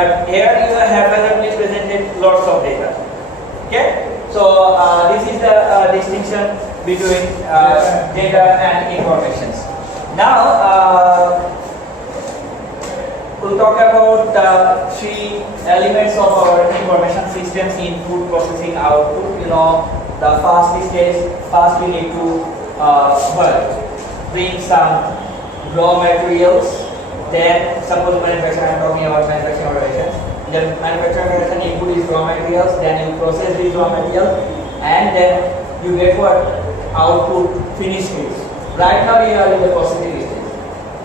But here you have randomly presented lots of data. Okay, so this is the distinction between data and informations. Now we'll talk about the three elements of our information systems: input, processing, output. You know, the first stage. First, we need to bring some raw materials. Then, suppose manufacturing, I am talking about manufacturing operations. The manufacturing operation input is raw materials, then you process these raw materials, and then you get what? Output, finished goods. Right now you are in the processing stage.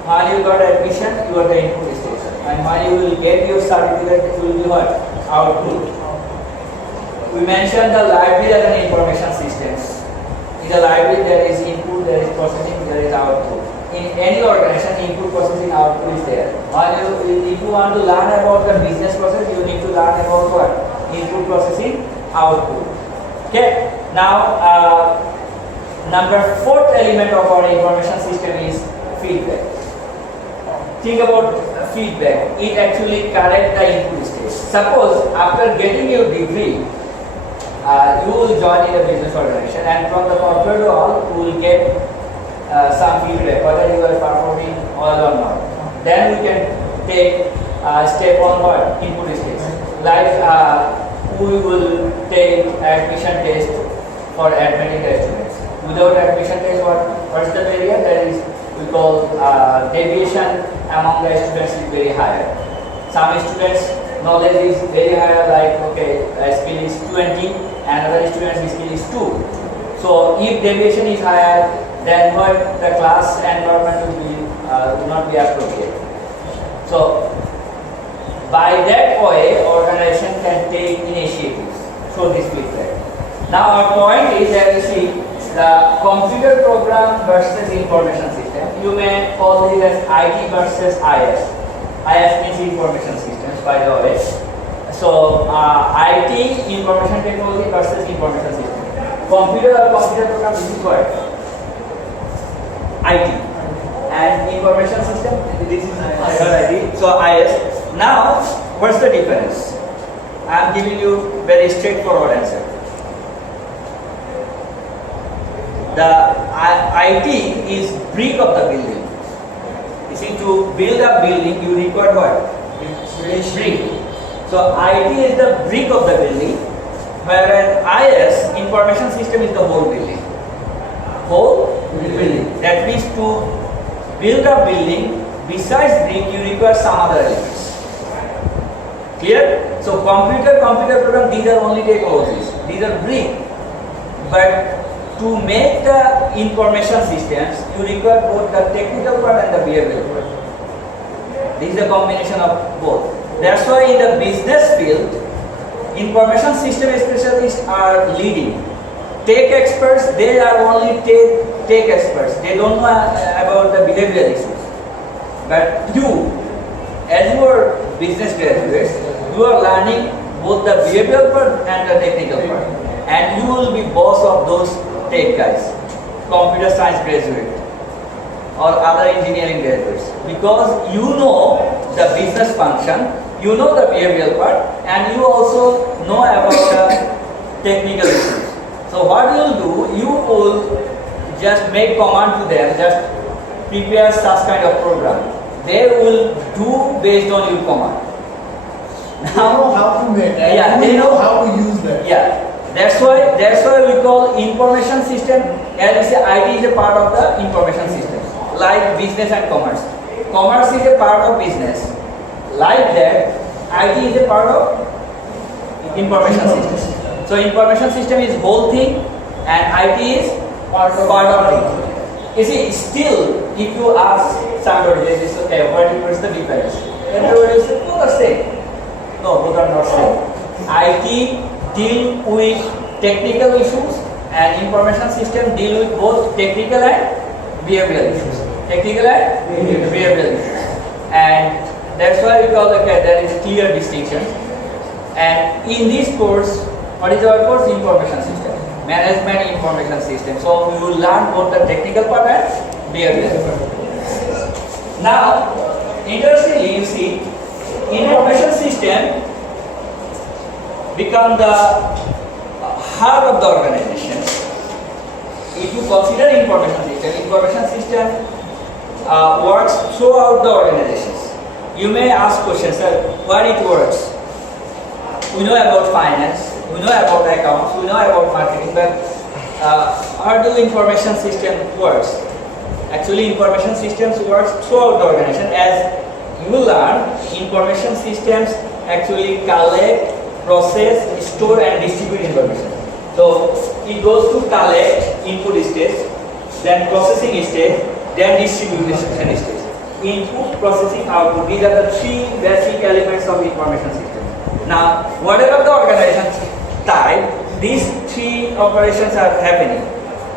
While you got admission, you are the input stage. And while you will get your certificate, it will be what? Output. We mentioned the library as an information systems. In the library there is input, there is processing, there is output. In any organization, input, processing, output is there. If you want to learn about the business process, you need to learn about what? Input, processing, output. Okay. Now, fourth element of our information system is feedback. Think about feedback. It actually corrects the input stage. Suppose after getting your degree, you will join in a business organization, and from the corporate world, you will get some feedback whether you are performing well or not. Then we can take step on what? Input stage. Like we will take admission test for admitting the students. Without admission test, what is the barrier? That is we call deviation among the students is very high. Some students knowledge is very high, like okay, skill is 20, and other students skill is 2. So if deviation is higher, then what the class environment will not be appropriate. So by that way, organization can take initiatives, show this feedback. Now our point is that you see the computer program versus information system. You may call it as IT versus IS. IS means information systems, by the way. So IT, information technology versus information system. Computer or computer program, this is what? IT. And information system, this is IT. So IS. Now, what's the difference? I am giving you very straightforward answer. The IT is brick of the building. You see, to build a building, you require what? Brick. So IT is the brick of the building, whereas IS, information system, is the whole building. Whole building. That means to build a building, besides brick, you require some other elements. Clear? So computer program, these are only technologies. These are brick. But to make the information systems, you require both the technical part and the behavioral part. This is a combination of both. That's why in the business field, information system specialists are leading. Tech experts, they are only tech experts. They don't know about the behavioral issues. But you, as you are business graduates, you are learning both the behavioral part and the technical part. And you will be boss of those tech guys, computer science graduate or other engineering graduates. Because you know the business function, you know the behavioral part, and you also know about the technical issues. So what you will do, you will just make command to them, just prepare such kind of program. They will do based on your command. Now, they know how to make that. Yeah, they know how to use that. Yeah, that's why we call information system. As we say, IT is a part of the information system, like business and commerce. Commerce is a part of business. Like that, IT is a part of information system. So information system is whole thing, and IT is part of it. You see, still, if you ask somebody, they say, okay, what is the difference? Everybody will say, both are same. No, both are not same. IT deal with technical issues, and information system deal with both technical and behavioral issues. Technical and behavioral issues. And that's why we call there is clear distinction. And in this course, what is our course? Information system. Management information system. So we will learn both the technical part and behavioral part. Now, interestingly, you see, information system become the heart of the organization. If you consider information system works throughout the organizations. You may ask questions, sir, why it works? We know about finance, we know about accounts, we know about marketing, but how do information system works? Actually, information systems works throughout the organization. As you learn, information systems actually collect, process, store and distribute information. So it goes to collect input stage, then processing stage, then distribution stage. Input, processing, output. These are the three basic elements of information system. Now, whatever the organization type, these three operations are happening: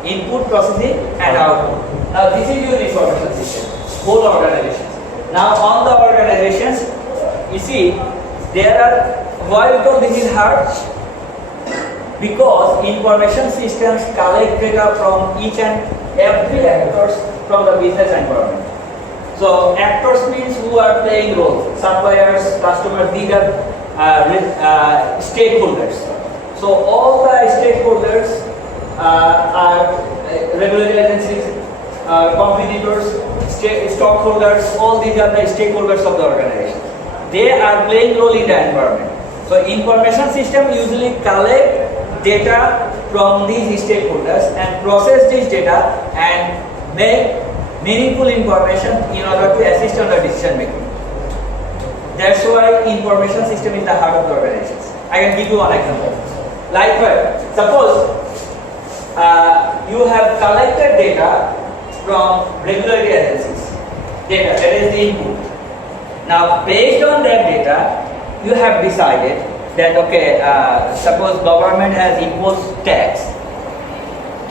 input, processing, and output. Now, this is your information system, whole organization. Now, on the organizations, you see, there are, why we call this is hard? Because information systems collect data from each and every actors from the business environment. So actors means who are playing roles, suppliers, customers, these are stakeholders. So all the stakeholders are regulatory agencies, competitors, stockholders, all these are the stakeholders of the organization. They are playing role in the environment. So information system usually collect data from these stakeholders and process this data and make meaningful information in order to assist on the decision making. That's why information system is the heart of the organizations. I can give you one example. Like suppose you have collected data from regulatory agencies. Data, that is the input. Now, based on that data, you have decided that okay, suppose government has imposed tax.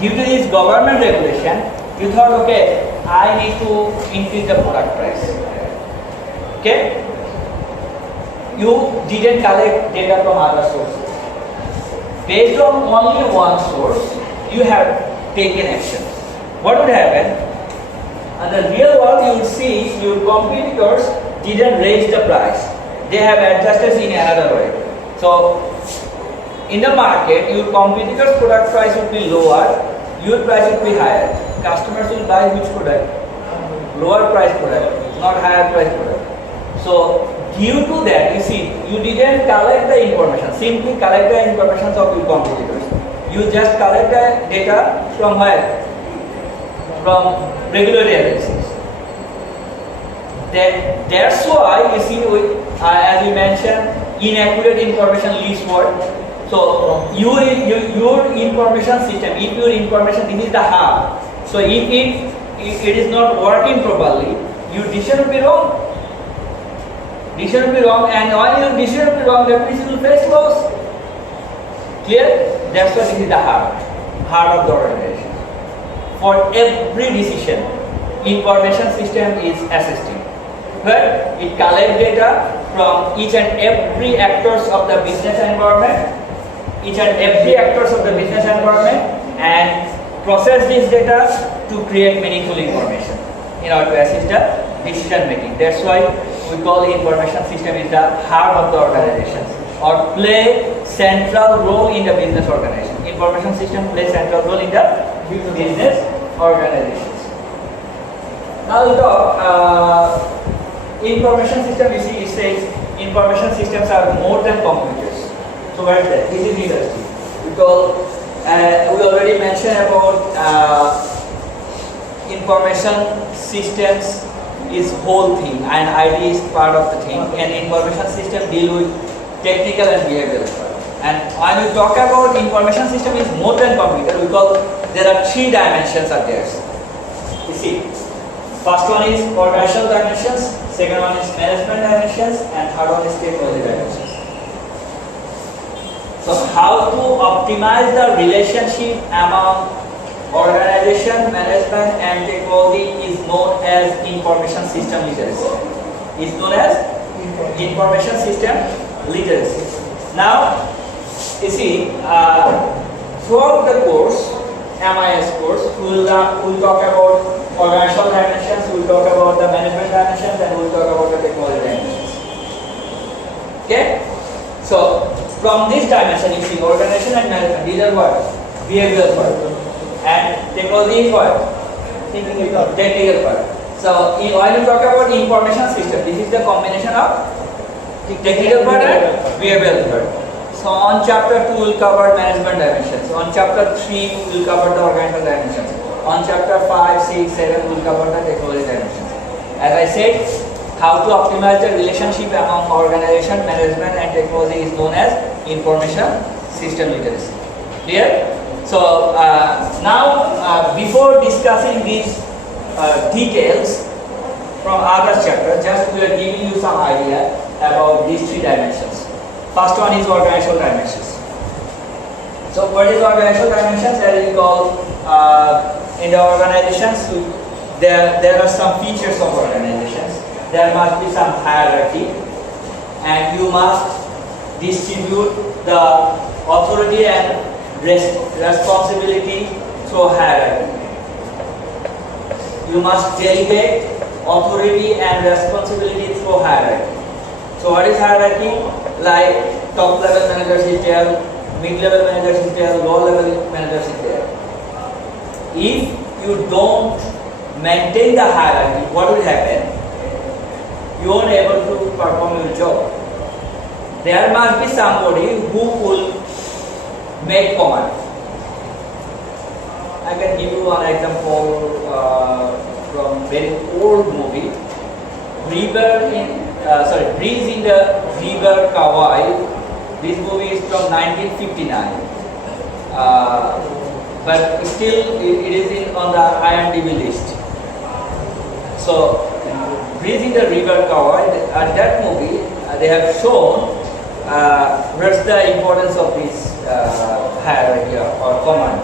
Due to this government regulation, you thought, okay, I need to increase the product price. Okay? You didn't collect data from other sources. Based on only one source, you have taken action. What would happen? In the real world, you will see your competitors didn't raise the price. They have adjusted in another way. So, in the market, your competitors' product price would be lower, your price would be higher. Customers will buy which product? Lower price product, not higher price product. So, due to that, you see, you didn't collect the information, simply collect the information of your competitors. You just collect the data from where? From regulatory agencies. That's why you see, as we mentioned, inaccurate information leads what? So your information system, if your information, this is the hub. So if it is not working properly, your decision will be wrong. Decision will be wrong, and when your decision will be wrong, that means you will face loss. Clear? That's why this is the heart of the organization. For every decision, information system is assisting. Where it collects data from each and every actors of the business environment, and process this data to create meaningful information in order to assist the decision making. That's why we call the information system is the heart of the organization, or play central role in the business organization. Information system plays central role in the business organizations. Now we talk information system. You see, it says information systems are more than computers. So what is that? This is industry. Because we already mentioned about information systems is whole thing, and ID is part of the thing, and information system deal with technical and behavioral. And when we talk about information system is more than computer, because there are three dimensions are there. You see, first one is organizational dimensions, second one is management dimensions, and third one is technology dimensions. So how to optimize the relationship among organization, management and technology is known as information system literacy. Is known as information system literacy. Now, you see, throughout the course, MIS course, we will talk about organizational dimensions, we will talk about the management dimensions, and we will talk about the technology dimensions. Okay? So from this dimension you see organization and management, these are what? Behavioral part. And technology is what? Technical part. So when you talk about information system, this is the combination of technical part and behavioral part. So on chapter 2 we will cover management dimensions. On chapter 3 we will cover the organizational dimensions. On chapter 5, 6, 7 we will cover the technology dimensions. As I said, how to optimize the relationship among organization, management and technology is known as information system literacy. Clear? So now before discussing these details from other chapters, just we are giving you some idea about these three dimensions. First one is organizational dimensions. So what is organizational dimensions? As we call in the organizations, there are some features of organizations. There must be some hierarchy, and you must distribute the authority and responsibility through hierarchy. You must delegate authority and responsibility through hierarchy. So what is hierarchy? Like top level managers is there, mid level managers is there, low level managers is there. If you don't maintain the hierarchy, what will happen? You won't be able to perform your job. There must be somebody who will make command. I can give you one example from very old movie. Breeze in the River Kauai. This movie is from 1959. But still it is on the IMDb list. So, Breeze in the River Kauai, at that movie, they have shown what's the importance of this hierarchy or command.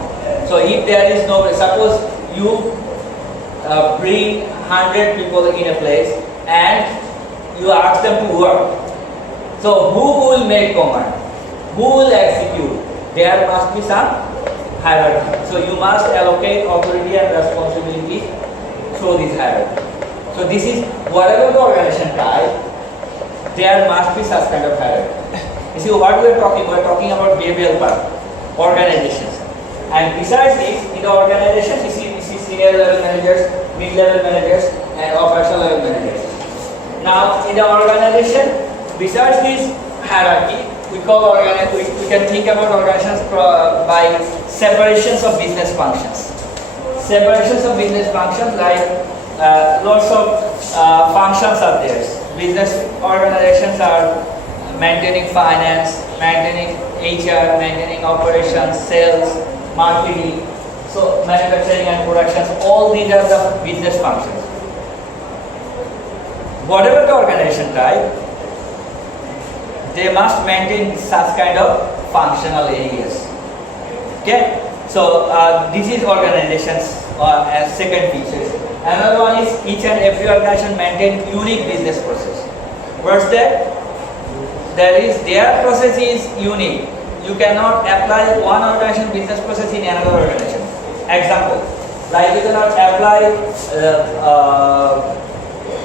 So, if there is no, suppose you bring 100 people in a place and you ask them to work. So, who will make command? Who will execute? There must be some hierarchy. So, you must allocate authority and responsibility through this hierarchy. So, this is whatever the organization type, there must be such kind of hierarchy. You see what we are talking about behavioral part, organizations. And besides this, in the organization, you see senior level managers, mid level managers, and operational level managers. Now, in the organization, besides this hierarchy, we can think about organizations by separations of business functions. Separations of business functions, like lots of functions are there. Business organizations are maintaining finance, maintaining HR, maintaining operations, sales, marketing, so manufacturing and productions, all these are the business functions. Whatever the organization type, they must maintain such kind of functional areas. Okay? So this is organizations as second features. Another one is each and every organization maintain unique business process. What's that? Their process is unique. You cannot apply one organization business process in another organization. Example, like you cannot apply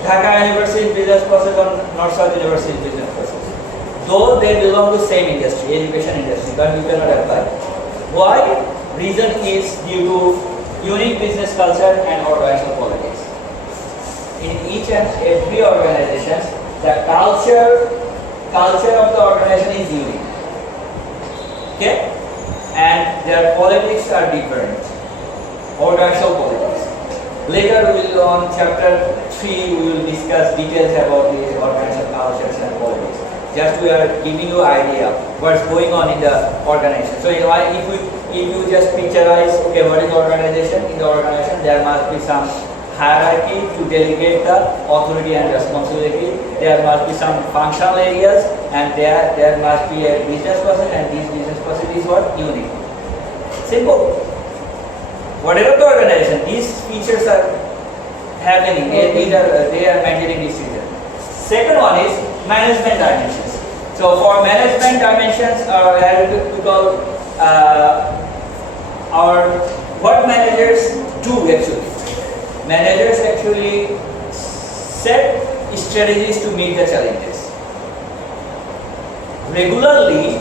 Dhaka University business process on North-South University business process. Though they belong to same industry, education industry, but you cannot apply. Why? Reason is due to unique business culture and organizational politics. In each and every organization, the culture of the organization is unique. Okay? And their politics are different. Organizational politics. Later we will, on chapter 3, we will discuss details about the organizational cultures and politics. Just we are giving you idea what's going on in the organization. So if you just picturize, okay, what is organization? In the organization there must be some hierarchy to delegate the authority and responsibility. There must be some functional areas, and there must be a business process, and this business process is what? Unique. Simple. Whatever the organization, these features are happening. They are maintaining these features. Second one is management dimensions. So for management dimensions, what managers do actually. Managers actually set strategies to meet the challenges. regularly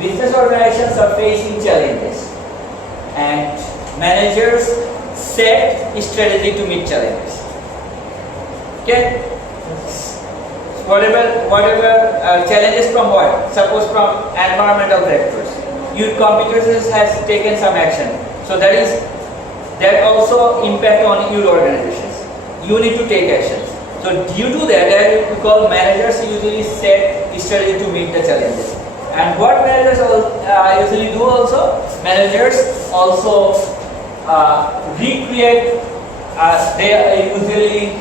business organizations are facing challenges and managers set strategy to meet challenges. Okay, whatever challenges from what? Suppose from environmental factors. Your competitors has taken some action, so that also impact on your organizations. You need to take actions. So due to that, we call managers usually set strategy to meet the challenges. And what managers usually do also? Managers also recreate. They usually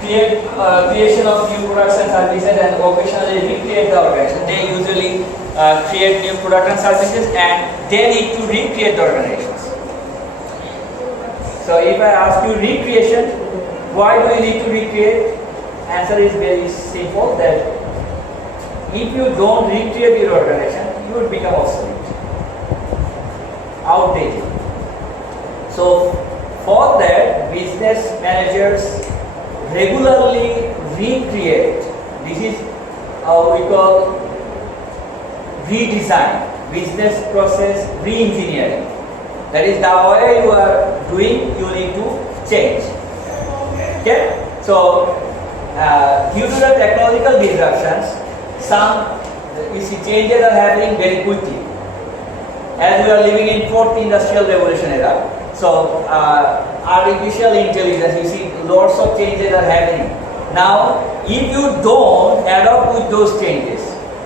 creation of new products and services, and occasionally recreate the organization. They usually create new products and services, and they need to recreate the organizations. So if I ask you recreation, why do you need to recreate? Answer is very simple, that if you don't recreate your organization, you would become obsolete, outdated. So for that, business managers regularly recreate. This is how we call redesign, business process re-engineering. That is the way you are doing, you need to change. Okay? So due to the technological disruptions, some changes are happening very quickly. As we are living in 4th industrial revolution era, so artificial intelligence, you see lots of changes are happening. Now, if you don't adapt with those changes,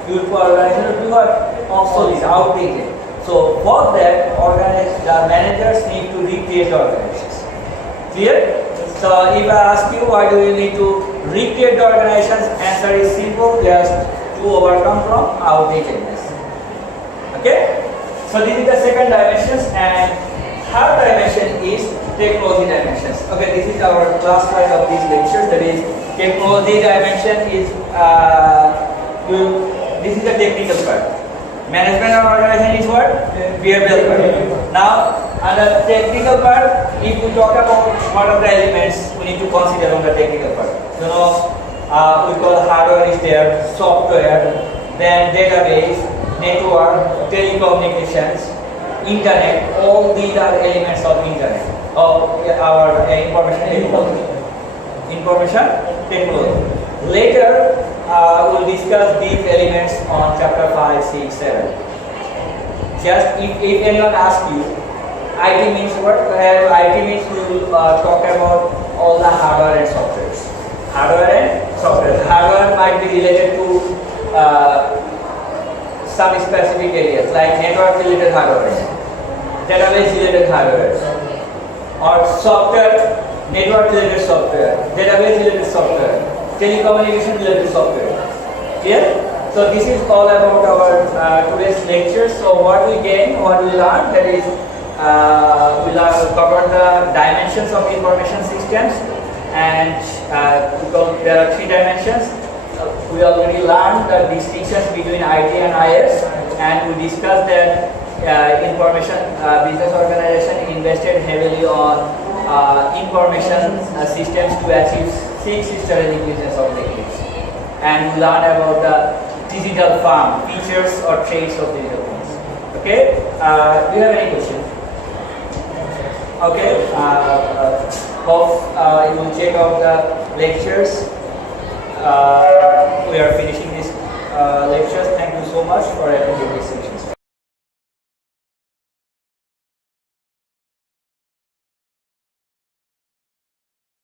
your organization will be obsolete, outdated. So for that, the managers need to recreate the organizations. Clear? So if I ask you why do you need to recreate the organizations, answer is simple, just to overcome from outdatedness. Okay? So this is the second dimension, and third dimension is technology dimensions. Okay, this is our last slide of these lectures. That is, technology dimension is this is the technical part. Management of organization is what? Behavioral part. Now, under technical part, if we talk about what are the elements we need to consider on the technical part. You know, we call hardware is there, software, then database, network, telecommunications, internet. All these are elements of internet, of our information technology. Information technology. Later, we'll discuss these elements on chapter 5, 6, 7. Just if anyone asks you, IT means what? IT means we will talk about all the hardware and software. Hardware and software. Hardware might be related to some specific areas like network related hardware, database related hardware, or software, network related software, database related software, telecommunication related software. Clear? So this is all about our today's lecture. So what we gain, what we learn, that is we'll cover the dimensions of information systems, and there are 3 dimensions. We already learned the distinctions between IT and IS, and we discussed that information business organization invested heavily on information systems to achieve 6 strategic business objectives. And we learned about the digital farm, features or traits of digital farms. Okay? Do you have any questions? Okay. Hope you will check out the lectures. We are finishing these lectures. Thank you so much for attending this session.